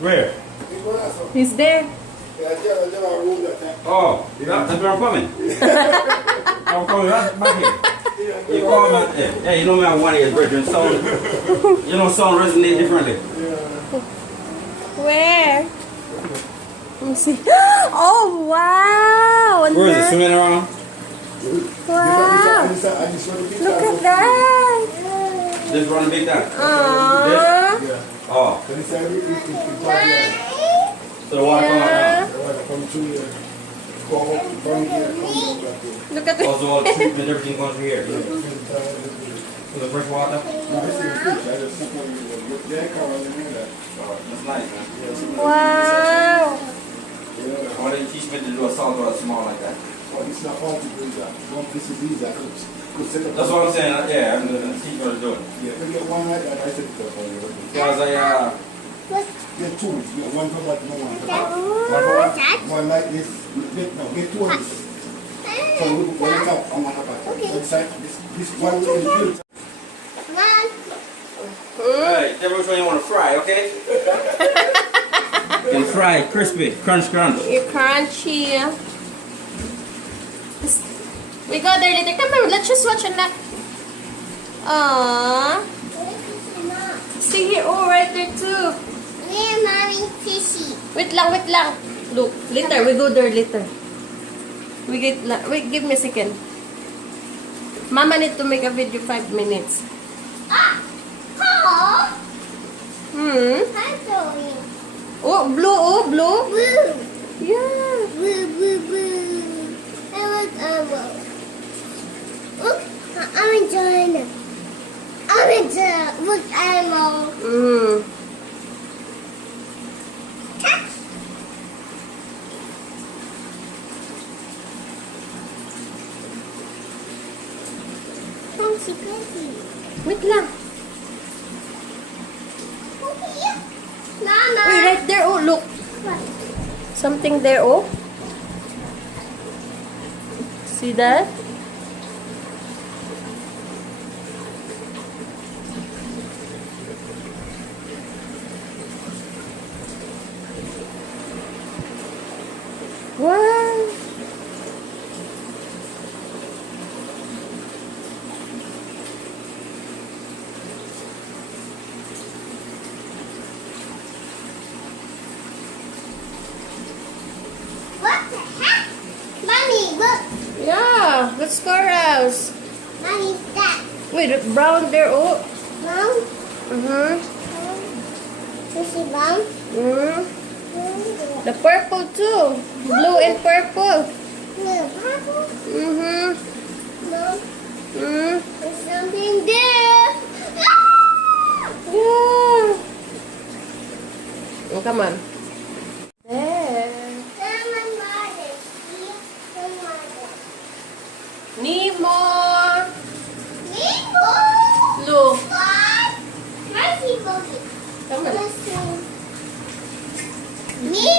Where? He's there. Oh, that's where I'm coming. I'm coming right back here. You call me, yeah, you know me, I'm one of your brethren. Sound, you know, sound resonate differently. Where? Let me see. Oh, wow. Where is it? Swimming around? Wow. Look at that. This run big time. Aww. This? Oh. So the water come out now. Look at Also all the it. treatment, everything going through here. So the fresh water? That's nice, man. Wow. Why didn't you teach me to do a salt or small like that? It's not hard to do that. This is easy. I could set up. That's what I'm saying. Yeah, I'm going to teach you how to do it. Yeah, we get one like that. I set it up for you. Because Get two. Get one for what? No one. Oh. One like this. Get two of this. So we put one up on one of that. Inside this one will fill. Alright, tell me which one you want to fry, okay? You can fry, crispy, crunch. You're crunchy. We go there later. Come on, let's just watch on that. Aww. See here. Oh, right there too. Wait lang. Look, later. We go there later. Wait, give me a second. Mama need to make a video 5 minutes. Oh, blue. Oh, blue. Yeah. Look, animal. Fancy, fancy. Wait lang. Mama. Wait, right there. Oh, look. What? Something there. Oh. See that? Wow. What the heck? Mommy, look. Yeah, the squirrels. Mommy, that. Wait, brown there. Oh. Mom? You see mom? The purple too. Blue and purple. No, purple? Mom, there's something there. Yeah. Oh, come on. There. Nemo. Nemo! Look. What? Mercy boogie. Come on. Nemo!